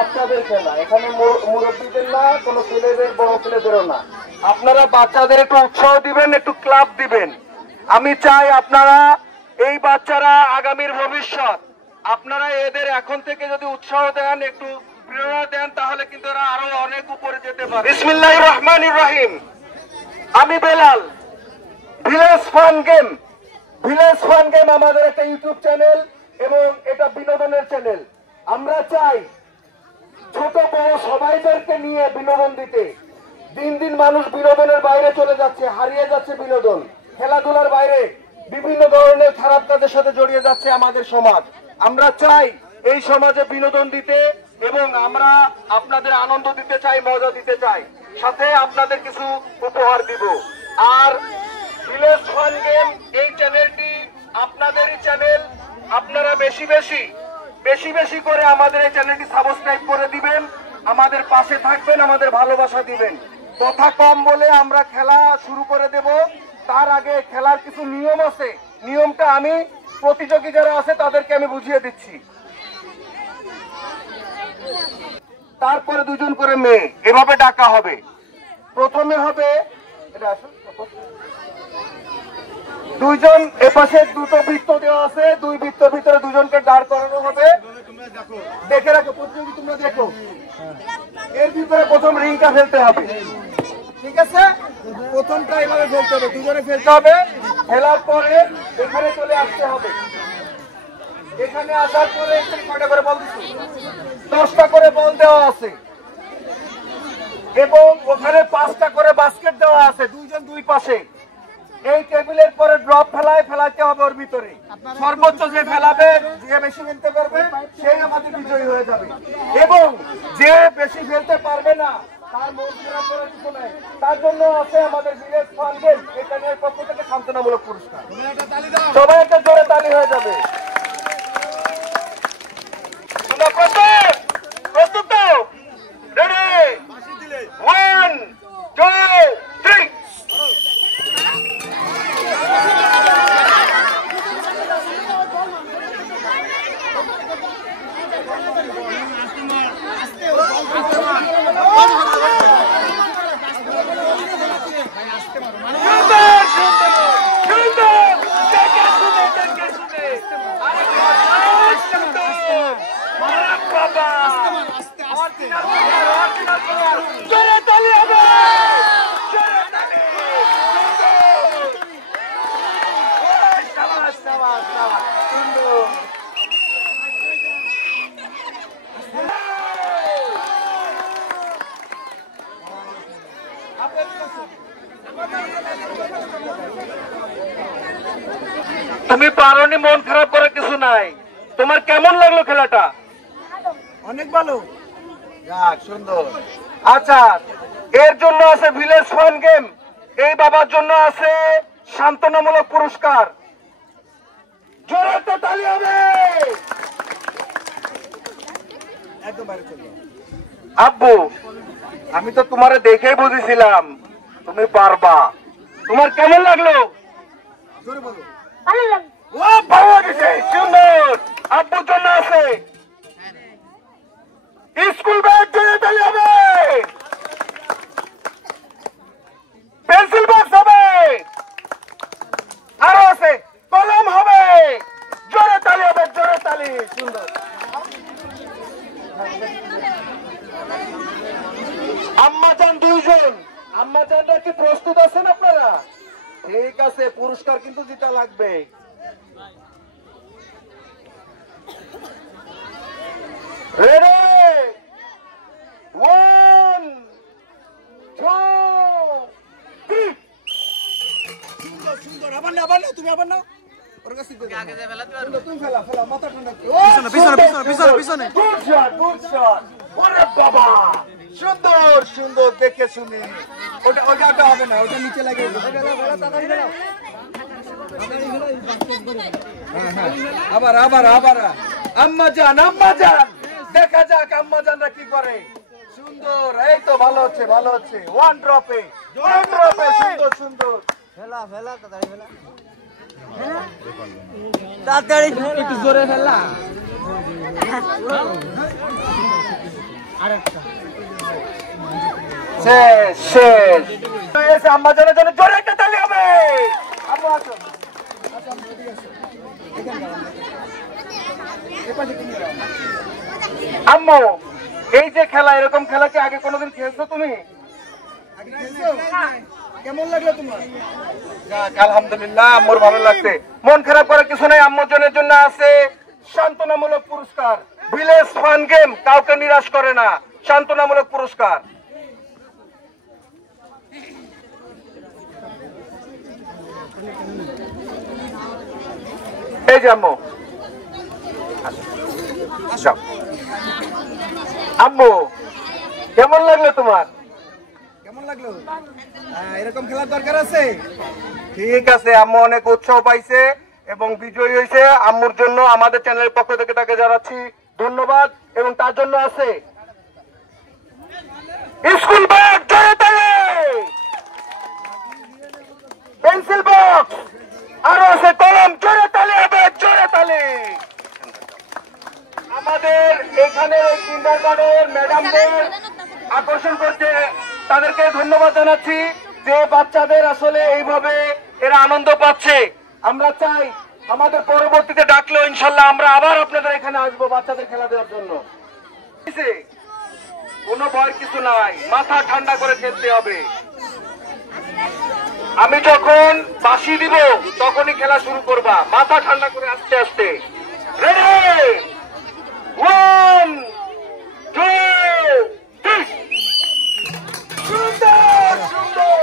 বাচ্চাদের খেলা, এখানে মুরব্বীদের না, কোনো ছেলেদের বড় ছেলেদেরও না। আপনারা বাচ্চাদের একটু উৎসাহ দিবেন, একটু ক্লাব দিবেন। আমি চাই আপনারা, এই বাচ্চারা আগামীর ভবিষ্যৎ, আপনারা এদের এখন থেকে যদি উৎসাহ দেন, একটু প্রেরণা দেন, তাহলে কিন্তু এরা আরো অনেক উপরে যেতে পারে। বিসমিল্লাহির রহমানির রহিম। আমি Belal. Village fun game, village fun game আমাদের একটা ইউটিউব চ্যানেল এবং এটা বিনোদনের চ্যানেল। আমরা চাই ছোট বড় সবাইদেরকে নিয়ে বিনোদন দিতে। দিন দিন মানুষ বিনোদনের বাইরে চলে যাচ্ছে, হারিয়ে যাচ্ছে বিনোদন। খেলাধুলার বাইরে বিভিন্ন ধরনের খারাপ কাজের সাথে জড়িয়ে যাচ্ছে আমাদের সমাজ। আমরা চাই এই সমাজে বিনোদন দিতে এবং আমরা আপনাদের আনন্দ দিতে চাই, মজা দিতে চাই, সাথে আপনাদের কিছু উপহার দিব। আর ভিলেজ ফান গেম এই চ্যানেলটি আপনাদেরই চ্যানেল। আপনারা বেশি বেশি করে আমাদের এই চ্যানেলটি সাবস্ক্রাইব করে দিবেন, আমাদের পাশে থাকবেন, আমাদের ভালোবাসা দিবেন। কথা কম বলে আমরা খেলা শুরু করে দেব। তার আগে খেলার কিছু নিয়ম আছে, নিয়মটা আমি প্রতিযোগী যারা আছে তাদেরকে আমি বুঝিয়ে দিচ্ছি। তারপরে দুজন করে মেয়ে এভাবে ডাকা হবে। প্রথমে হবে দুইজন, এপাশে দুটো বৃত্ত দেওয়া আছে, দুই বৃত্তের ভিতরে দুজনকে দাঁড় করানো হবে। দেখে রাখো প্রতিযোগী, তোমরা দেখো। এর ভিতরে প্রথম রিংটা ফেলতে হবে, ঠিক আছে? প্রথমটা এভাবে ফেলতে হবে, দুজনে ফেলতে হবে। ফেলার পরে এখানে চলে আসতে হবে। এখানে আসার পরে কয়টা করে বল দিচ্ছি? 10টা করে বল দেওয়া আছে এবং ওখানে 5টা করে বাস্কেট দেওয়া আছে, দুইজন দুই পাশে। এই টেবিলের পরে ড্রপ ফেলাইতে হবে ওর ভিতরে। সর্বোচ্চ যে ফেলাবে, যে বেশি ফেলতে পারবে, সেই আমাদের বিজয়ী হয়ে যাবে। এবং যে বেশি ফেলতে পারবে না, তার মন খারাপ করার কিছু নাই। তার জন্য আছে আমাদের ভিলেজ ফান গেম এই চ্যানেলের পক্ষ থেকে সান্ত্বনামূলক পুরস্কার। সবাই একটা জোরে তালি হয়ে যাবে। প্রস্তুত তো? রেডি? 1 2 3। তুমি পারোনি, মন খারাপ করার কিছু নাই। তোমার কেমন লাগলো খেলাটা? অনেক ভালো, যাক সুন্দর। আচ্ছা, এর জন্য আছে ভিলেজ ফান গেম, এই বাবার জন্য আছে সান্ত্বনামূলক পুরস্কার। জোরে তো তালি হবে। আব্বু, আমি তো তোমারে দেখেই বুঝেছিলাম তুমি পারবা। তোমার কেমন লাগলো? ভালো লাগছে, সুন্দর। আব্বুর জন্য আছে স্কুল ব্যাগ, জোরে তালি হবে। পেন্সিল বক্স হবে, আরো আছে কলম হবে, জোরে তালি হবে, জোরে তালি। সুন্দর। আম্মাজান দুইজন, আম্মাজানরা কি প্রস্তুত আছেন আপনারা? ঠিক আছে, পুরস্কার কিন্তু জিতা লাগবে। রেডি? 1 2 3। সুন্দর। আবার না, তুমি আবার না। ওর কাছে আগে যা ফেলা তুমি ফেলা মাথা ঠান্ডা করো। পিছনে। Good shot. ওরে বাবা, সুন্দর সুন্দর, দেখে শুনে। ওটা হবে না, ওটা নিচে লাগে। আবার আম্মাজান দেখা যাক আম্মাজানরা কি করে। সুন্দর, এই তো ভালো হচ্ছে। 1 ড্রপে সুন্দর। ফেলা তাড়াতাড়ি একটু জোরে ফেলা। শেষ শেষ। আম্মা জানের জন্য জোরে একটা তালি হবে। আম্মু আসো। আম্মু এই যে খেলা, এরকম খেলা কি আগে কোনোদিন খেলছো তুমি? কেমন লাগলো তোমার? আলহামদুলিল্লাহ, আম্মুর ভালো লাগছে। মন খারাপ করার কিছু নাই, আম্মুর জনের জন্য আছে সান্ত্বনামূলক পুরস্কার। ভিলেজ ফান গেম কাউকে নিরাশ করে না, সান্ত্বনামূলক পুরস্কার। এই যে আম্মু, আম্মু কেমন লাগলো তোমার? কেমন লাগলো? এরকম খেলার দরকার আছে। ঠিক আছে, আম্মু অনেক উৎসাহ পাইছে এবং বিজয়ী হয়েছে। আম্মুর জন্য আমাদের চ্যানেলের পক্ষ থেকে তাকে জানাচ্ছি ধন্যবাদ। এবং তার জন্য আছে স্কুল ব্যাগ, জোরে তালি, পেন্সিল বক্স, আরো আছে কলম, জোরে তালি হবে, জোরে তালি। আমাদের এখানে কিন্ডারগার্টেনের ম্যাডামদের আকর্ষণ করতে তাদেরকে ধন্যবাদ জানাচ্ছি যে বাচ্চাদের আসলে এইভাবে এরা আনন্দ পাচ্ছে। আমরা চাই আমাদের পরবর্তীতে ডাকলেও ইনশাল্লাহ আমরা আবার আপনাদের এখানে আসবো বাচ্চাদের খেলা দেওয়ার জন্য। কোনো ভয় কিছু নাই, মাথা ঠান্ডা করে খেলতে হবে। আমি যখন বাঁশি দিব তখনই খেলা শুরু করবা, মাথা ঠান্ডা করে আস্তে আস্তে। রেডি, 1 2 3। সুন্দর সুন্দর,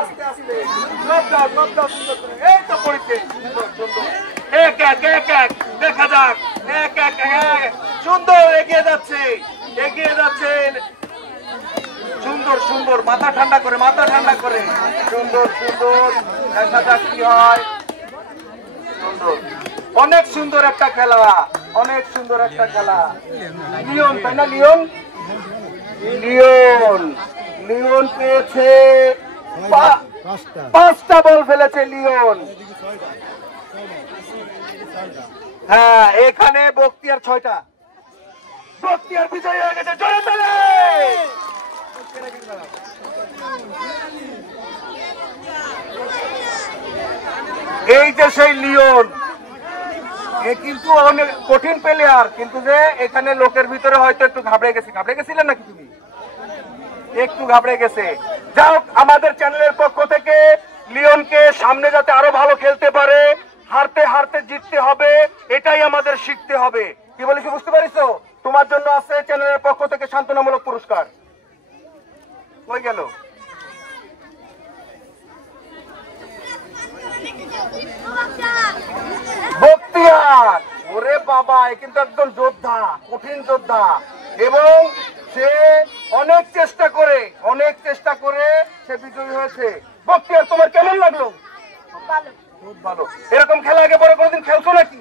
আস্তে আস্তে এই তো পড়েছে। এক এক এক এক দেখা যাক, এক এক এক সুন্দর এগিয়ে যাচ্ছে, এগিয়ে যাচ্ছে। সুন্দর সুন্দর, মাথা ঠান্ডা করে, মাথা ঠান্ডা করে, সুন্দর সুন্দর দেখা যাক কি হয়। সুন্দর, অনেক সুন্দর একটা খেলা, অনেক সুন্দর একটা খেলা। লিওন, তাই না? লিওন, লিওন, লিওন পেয়েছে 5টা বল ফেলেছে লিওন। হ্যাঁ, এখানে বখতিয়ার 6টা। বখতিয়ার বিজয়ী হয়ে গেছে, জোরে তালি। এই যে সেই লিওন, এ কিন্তু অনেক কঠিন প্লেয়ার, কিন্তু যে এখানে লোকের ভিতরে হয়তো একটু ঘাবড়ে গেছে। ঘাবড়ে গেছিলেন নাকি তুমি? একটু ঘাবড়ে গেছে। যাও, আমাদের চ্যানেলের পক্ষ থেকে লিওনকে সামনে যাতে আরো ভালো খেলতে পারে, হারতে হারতে জিততে হবে, এটাই আমাদের শিখতে হবে। কি বলেছি বুঝতে পারিছো? তোমার জন্য আছে চ্যানেলের পক্ষ থেকে সান্ত্বনামূলক পুরস্কার। কই গেল? বখতিয়ার, ওরে বাবা, এ কিন্তু একদম যোদ্ধা, কঠিন যোদ্ধা। এবং সে অনেক চেষ্টা করে, অনেক চেষ্টা করে সে বিজয়ী হয়েছে। বখতিয়ার, তোমার কেমন লাগলো? খুব ভালো। এরকম খেলা আগে পরে কোনোদিন খেলছো নাকি?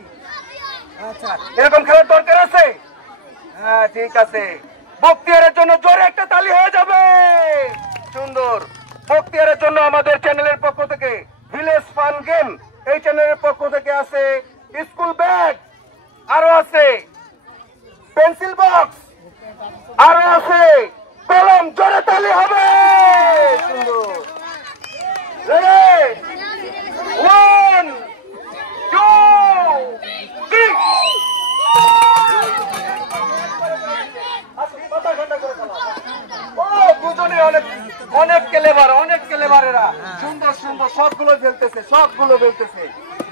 আচ্ছা, এরকম খেলার দরকার আছে। হ্যাঁ, ঠিক আছে। বখতিয়ারের জন্য জোরে একটা তালি হয়ে যাবে। সুন্দর। বখতিয়ারের জন্য আমাদের চ্যানেলের পক্ষ থেকে ভিলেজ ফান গেম, এই চ্যানেলের পক্ষ থেকে আছে স্কুল ব্যাগ, আরো আছে পেন্সিল বক্স, আরো আছে কলম, জোরে তালি হবে। সুন্দর। রেডি, 1 2 3। দুজনে অনেক অনেক ক্লেভার, অনেক ক্লেভার এরা। সুন্দর সুন্দর সবগুলো ফেলতেছে, সবগুলো ফেলতেছে।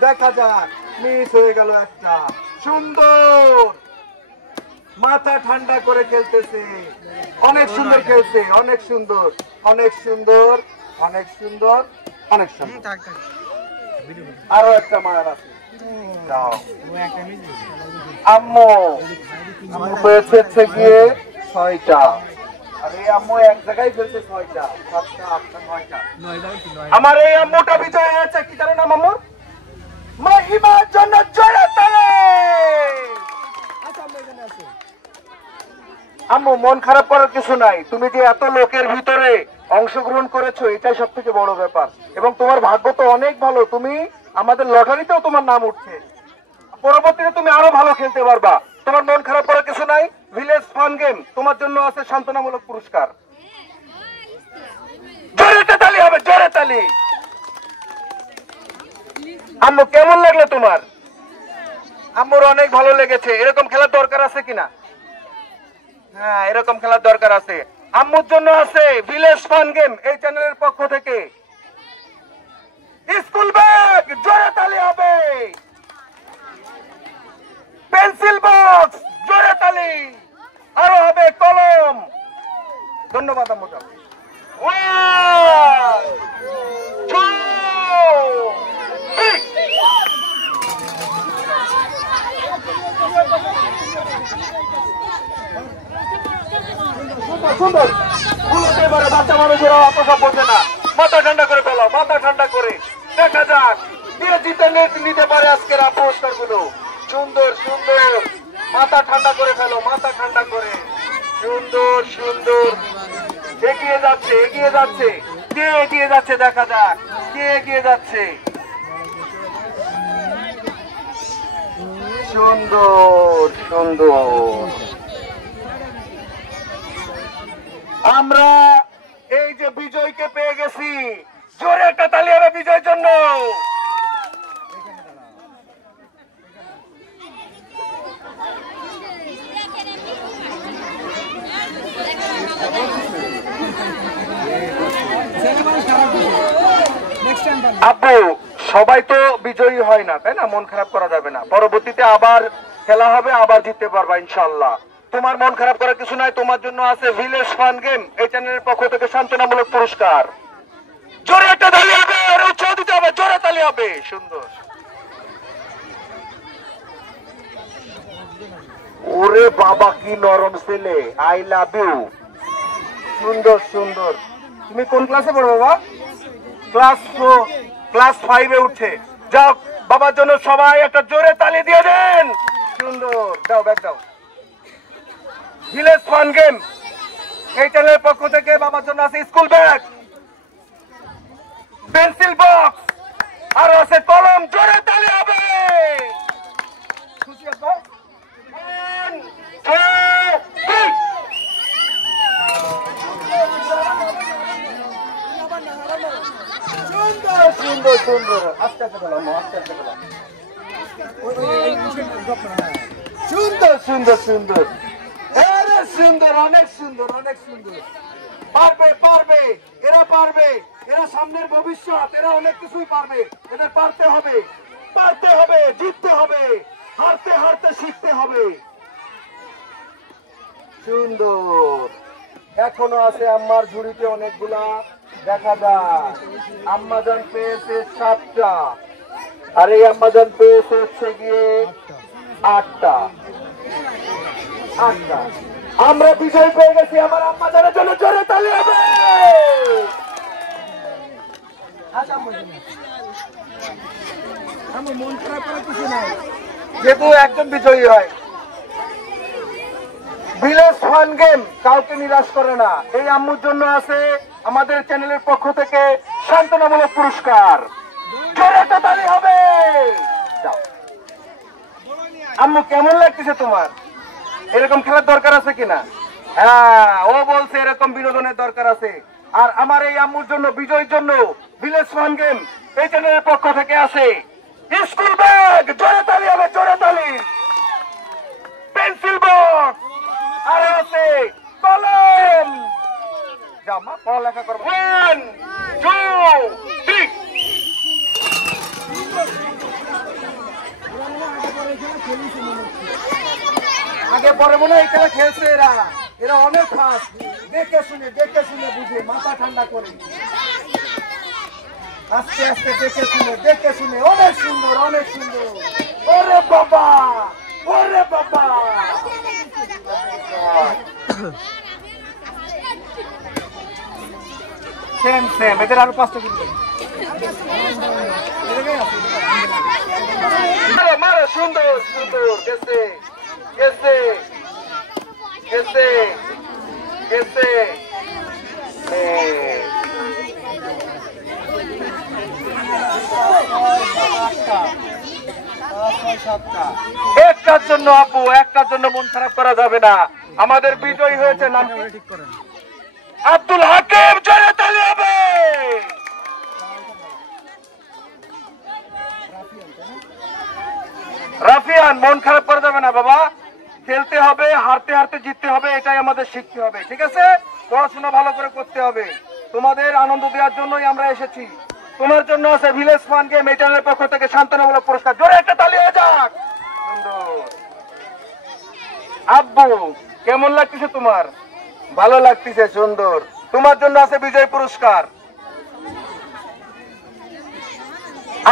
দেখা যাক, মিস হয়ে গেল একটা। সুন্দর, মাথা ঠান্ডা করে খেলতেছে, অনেক সুন্দর খেলছে, অনেক সুন্দর, অনেক সুন্দর, অনেক সুন্দর, অনেক সুন্দর। আরো একটা মার আছে। যাও, আম্মু, আম্মু পেয়েছে গিয়ে 6টা। আরে আম্মু এক জায়গায় ফেলছে 6টা, 7টা, 8টা, 9টা। আমার এই আম্মুটা বিজয় হয়েছে, কি জানেন আম্মুর? মহিমার জন্য জোরে তালি। আম্মু, মন খারাপ করার কিছু নাই। তুমি যে এত লোকের ভিতরে অংশগ্রহণ করেছো, এটাই সব থেকে বড় ব্যাপার। এবং তোমার ভাগ্য তো অনেক ভালো, তুমি আমাদের লটারিতেও তোমার নাম উঠছে। পরবর্তীতে তুমি আরো ভালো খেলতে পারবা। তোমার মন খারাপ করার কিছু নাই। ভিলেজ ফান গেম, তোমার জন্য আছে সান্ত্বনামূলক পুরস্কার। জোরে তালি হবে, জোরে তালি। আম্মু কেমন লাগলো তোমার? আম্মুর অনেক ভালো লেগেছে। এরকম খেলার দরকার আছে কিনা? হ্যাঁ, এরকম খেলার দরকার আছে। আম্মুর জন্য আছে ভিলেজ ফান গেম এই চ্যানেলের পক্ষ থেকে স্কুল ব্যাগ, জোরে তালি হবে। পেন্সিল বক্স, জোরে তালি। আরো হবে কলম। ধন্যবাদ আম্মু। 1 2 3 সুন্দর। ভুলতে পারে বাচ্চা মানুষেরা অত সব বোঝে না। মাথা ঠান্ডা করে ফেলো, মাথা ঠান্ডা করে। দেখা যাক কে জিতে নিতে পারে আজকের পুরস্কার গুলো। সুন্দর সুন্দর, মাথা ঠান্ডা করে ফেলো, মাথা ঠান্ডা করে। সুন্দর সুন্দর, এগিয়ে যাচ্ছে, এগিয়ে যাচ্ছে। কে এগিয়ে যাচ্ছে দেখা যাক, কে এগিয়ে যাচ্ছে। সুন্দর সুন্দর। আমরা এই যে বিজয়কে পেয়ে গেছি, জোরে একটা তালি হবে বিজয়ের জন্য। আব্বু, সবাই তো বিজয়ী হয় না, তাই না? মন খারাপ করা যাবে না। পরবর্তীতে আবার খেলা হবে, আবার জিততে পারবা ইনশাআল্লাহ। তোমার মন খারাপ করার কিছু নাই। তোমার জন্য আছে ভিলেজ ফান গেম এই চ্যানেলের পক্ষ থেকে সান্ত্বনামূলক পুরস্কার। জোরে একটা তালি হবে, উৎসাহ দিতে হবে, জোরে তালি হবে। সুন্দর। ওরে বাবা, কি নরম ছেলে। I love you. সুন্দর সুন্দর। তুমি কোন ক্লাসে পড়ো বাবা? ক্লাস 5-এ উঠছে। যাও, বাবার জন্য সবাই একটা জোরে তালি দিয়ে দেন। সুন্দর। দাও, ব্যাগ দাও। ভিলেজ ফান গেম এই চ্যানেলের পক্ষ থেকে বাবার জন্য আছে স্কুল ব্যাগ, পেন্সিল বক্স, আর আছে কলম। জোরে তালি হবে। খুশি আছো? 1 2 3 সুন্দর সুন্দর সুন্দর। আস্তে আস্তে বলো, আস্তে আস্তে বলো। সুন্দর সুন্দর সুন্দর। আরে সুন্দর, অনেক সুন্দর, অনেক সুন্দর। পারবে পারবে, এরা পারবে। এরা সামনের ভবিষ্যৎ। এরা অনেক কিছুই পারবে। এদের পারতে হবে, পারতে হবে, জিততে হবে, হারতে হারতে শিখতে হবে। সুন্দর। এখনো আছে আম্মার ঝুড়িতে অনেকগুলা, দেখা যায়। আম্মাজান পেয়েছে 7টা, আর এই আম্মাজান পেয়েছে হচ্ছে গিয়ে 8টা। আমরা বিজয় পেয়ে গেছি। আমার আম্মাজানের জন্য জোরে তালি হবে। আমার মন খারাপ করার কিছু নাই, যেহেতু একজন বিজয়ী হয়। ভিলেজ ফান গেম কাউকে নিরাশ করে না। এই আম্মুর জন্য আছে আমাদের চ্যানেলের পক্ষ থেকে সান্ত্বনামূলক পুরস্কার। জোরে একটা তালি হবে। যাও আম্মু, কেমন লাগতেছে তোমার? এরকম খেলার দরকার আছে কিনা? হ্যাঁ, ও বলছে এরকম বিনোদনের দরকার আছে। আর আমার এই আম্মুর জন্য, বিজয়ের জন্য ভিলেজ ফান গেম এই চ্যানেলের পক্ষ থেকে আছে স্কুল ব্যাগ। জোরে তালি হবে, জোরে তালি। পেন্সিল বক্স, আর আছে কলম। যাও মা, পড়ালেখা করবো। 1 2 3 আগে পরে মনে হয় এই খেলা খেলছে এরা। এরা অনেক ফাস্ট। দেখে শুনে বুঝে, মাথা ঠান্ডা করে, আস্তে আস্তে দেখে শুনে। অনেক সুন্দর, অনেক সুন্দর। ওরে বাবা, ওরে বাবা। Same same. এদের আরো 5টা কিন্তু মারো। সুন্দর সুন্দর। গেছে গেছে গেছে গেছে। একটার জন্য আপু, একটার জন্য মন খারাপ করা যাবে না। আমাদের বিজয়ী হয়েছে নাম আব্দুল হাকিম। জোরে তালি হবে। রাফিয়ান, মন খারাপ করা যাবে না বাবা, খেলতে হবে, হারতে হারতে জিততে হবে, এটাই আমাদের শিখতে হবে, ঠিক আছে? পড়াশোনা ভালো করে করতে হবে। তোমাদের আনন্দ দেওয়ার জন্যই আমরা এসেছি। তোমার জন্য আছে ভিলেজ ফান গেম এই চ্যানেলের পক্ষ থেকে সান্ত্বনামূলক পুরস্কার। জোরে একটা তালি হয়ে যাক। সুন্দর। আব্বু, কেমন লাগতেছে তোমার? ভালো লাগতেছে, সুন্দর। তোমার জন্য আছে বিজয় পুরস্কার।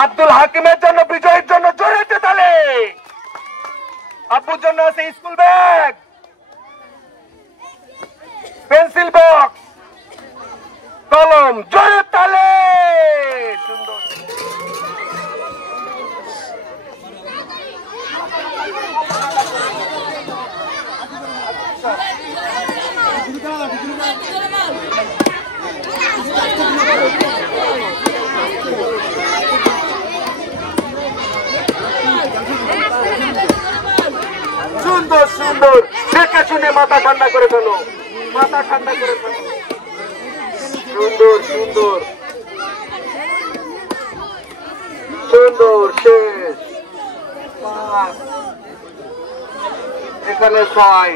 আব্দুল হাকিমের জন্য, বিজয়ের জন্য জোরে একটা তালি। আব্বুর জন্য আছে স্কুল ব্যাগ, পেন্সিল বক্স, কলম। জোরে তালি। সুন্দর। সুন্দর সুন্দর, দেখে শুনে মাথা ঠান্ডা করে ফেলো, মাথা ঠান্ডা করে ফেলো। সুন্দর সুন্দর সুন্দর। শেষ। এখানে 6।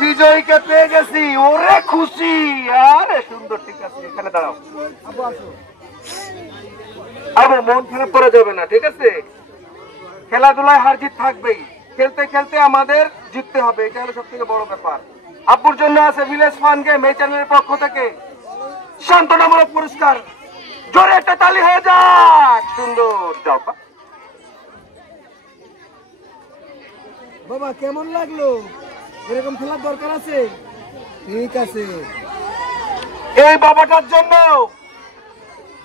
বিজয়ীকে পেয়ে গেছি, ওরে খুশি। আরে সুন্দর, ঠিক আছে, এখানে দাঁড়াও। আবু, মন খারাপ করা যাবে না, ঠিক আছে? খেলাধুলায় হার জিত থাকবেই, খেলতে খেলতে আমাদের জিততে হবে, এটা হলো সব থেকে বড় ব্যাপার। আব্বুর জন্য আছে ভিলেজ ফান গেম এই চ্যানেলের পক্ষ থেকে সান্ত্বনামূলক পুরস্কার। জোরে একটা তালি হয়ে যাক। সুন্দর। যাও বাবা, কেমন লাগলো? এরকম খেলার দরকার আছে। ঠিক আছে। এই বাবাটার জন্য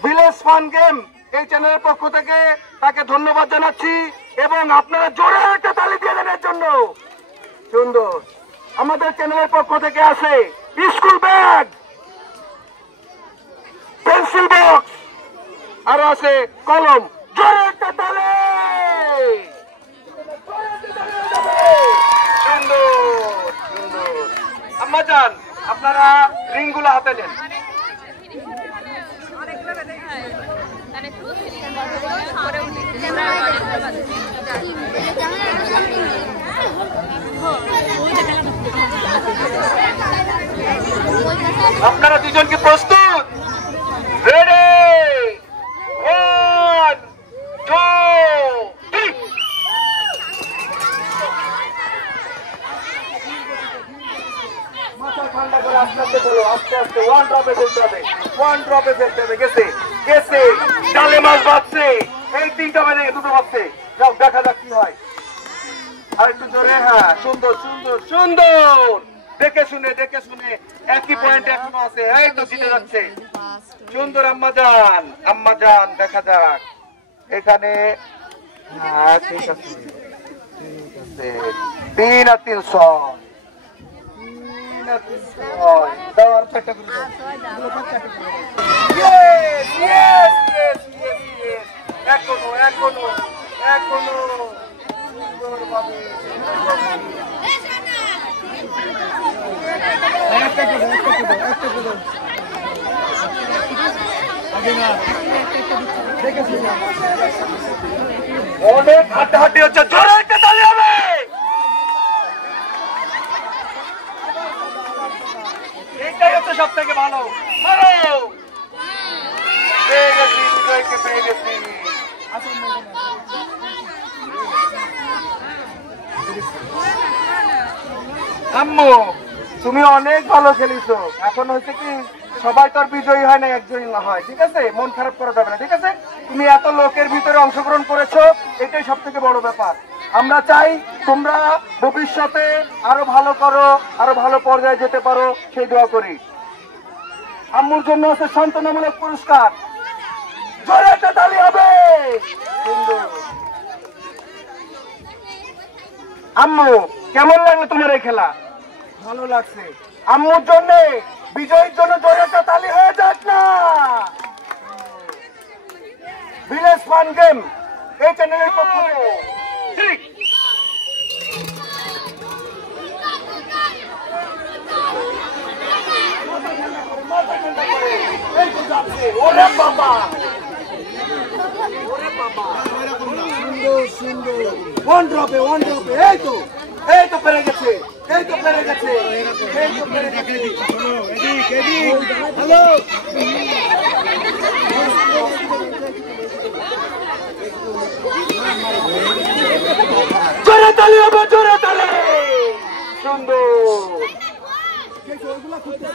ভিলেজ ফান গেম এই চ্যানেলের পক্ষ থেকে তাকে ধন্যবাদ জানাচ্ছি, এবং আপনারা জোরে একটা তালি দিয়ে দেন এর জন্য। সুন্দর। আমাদের চ্যানেলের পক্ষ থেকে আছে স্কুল ব্যাগ, পেন্সিল বক্স, আর আছে কলম। জোরে একটা তালি। সুন্দর সুন্দর। আম্মা জান, আপনারা রিংগুলো হাতে নেন। আপনারা দুজন কি প্রস্তুত? রেডি? 1 2 3। মাথা ঠান্ডা করে আস্তে আস্তে চলো, আস্তে আস্তে। 1 ড্রপে ফেলতে হবে, 1 ড্রপে ফেলতে হবে। গেছে গেছে, ডালে মাছ বাজছে। এই 3টা বাজে, 2টো বাজছে। যাও, দেখা যাক কি হয়। আর একটু জোরে। হ্যাঁ, সুন্দর সুন্দর সুন্দর। দেখে শুনে দেখে শুনে, একই পয়েন্ট এখনো আছে। এই তো জিতে যাচ্ছে। সুন্দর। আম্মা জান, আম্মা জান, দেখা যাক এখানে। হ্যাঁ, ঠিক আছে, ঠিক আছে। 3 আর 3 6। 3 আর 3 6। দাও, আর 4টা করে দাও। Yes yes yes yes. এখনো এখনো এখনো সুন্দরভাবে। অনেক হাড্ডাহাড্ডি হচ্ছে। জোরে একটা তালি হবে। এইটাই হচ্ছে সব থেকে ভালো। ভালো পেয়ে গেছি, বিজয়কে পেয়ে গেছি। আম্মু, তুমি অনেক ভালো খেলিছো। এখন হচ্ছে কি, সবাই তো আর বিজয়ী হয় না, একজনই না হয়, ঠিক আছে? মন খারাপ করা যাবে না, ঠিক আছে? তুমি এত লোকের ভিতরে অংশগ্রহণ করেছো, এটাই সব থেকে বড় ব্যাপার। আমরা চাই তোমরা ভবিষ্যতে আরো ভালো করো, আরো ভালো পর্যায়ে যেতে পারো, সেই দোয়া করি। আম্মুর জন্য আছে সান্ত্বনামূলক পুরস্কার। জোরে একটা তালি হবে। সুন্দর। আম্মু, কেমন লাগলো তোমার এই খেলা? ভালো লাগছে। আম্মুর জন্য, বিজয়ের জন্য জোরে একটা তালি হয়ে যাক না। ভিলেজ ফান গেম এই চ্যানেলের পক্ষ থেকে যাচ্ছে, ওরে বাবা, ওরে বাবা, সুন্দর সুন্দর, ওয়ান ড্রপে, এই তো পেরে গেছে, এই তো পেরে গেছে, এই তো পেরে গেছে। হ্যালো, জোরে তালি হবে, জোরে তালি, সুন্দর। ওইগুলা খুঁজতে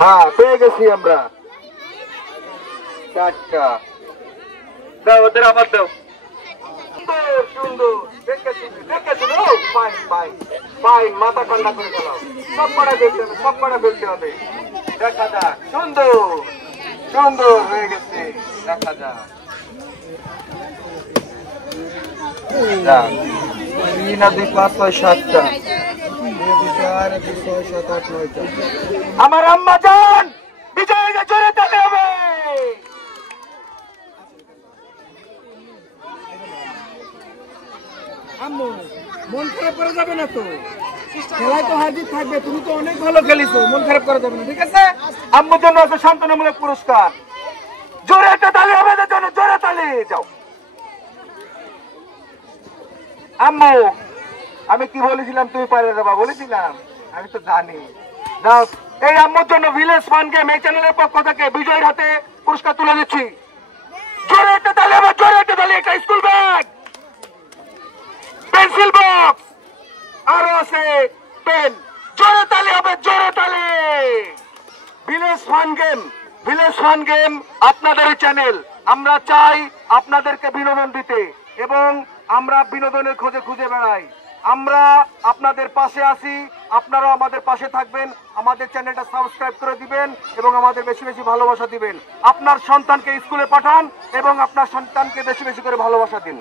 হ্যাঁ, পেয়ে গেছি আমরা 4টা। দাও ওদের, আমার দাও। সুন্দর সুন্দর, দেখেছি দেখেছি, ফাইন ফাইন ফাইন, মাথা ঠান্ডা করে ফেলাও, সব পাড়া ফেলতে হবে, সব পাড়া ফেলতে হবে। দেখা যাক, সুন্দর সুন্দর হয়ে গেছে, দেখা যাক। যাক, 3 আর 2 5 6 7টা, 2 4 2 6 7 8 9টা। আমার আম্মা জান বিজয় জোরে তালি হবে। আম্মু, মন খারাপ করা যাবে না তো, খেলায় তো হাজির থাকবে, তুমি তো অনেক ভালো খেলিছো, মন খারাপ করা যাবে না, ঠিক আছে? আম্মুর জন্য আছে সান্ত্বনামূলক পুরস্কার। জোরে একটা তালি হবে, জন্য জোরে তালি। যাও আম্মু, আমি কি বলেছিলাম তুমি পারে যাবা, বলেছিলাম, আমি তো জানি। যাও, এই আম্মুর জন্য ভিলেজ ফান গেম এই চ্যানেলের পক্ষ থেকে বিজয়ের হাতে পুরস্কার তুলে দিচ্ছি। জোরে একটা তালি হবে, জোরে একটা তালি। একটা স্কুল ব্যাগ, পেন্সিল বক্স, আরো আছে পেন। জোরে তালি হবে, জোরে তালি। Village fun game, village fun game আপনাদের চ্যানেল। আমরা চাই আপনাদেরকে বিনোদন দিতে, এবং আমরা বিনোদনের খোঁজে খুঁজে বেড়াই। আমরা আপনাদের পাশে আছি, আপনারাও আমাদের পাশে থাকবেন। আমাদের চ্যানেলটা সাবস্ক্রাইব করে দিবেন এবং আমাদের বেশি বেশি ভালোবাসা দিবেন। আপনার সন্তানকে স্কুলে পাঠান এবং আপনার সন্তানকে বেশি বেশি করে ভালোবাসা দিন।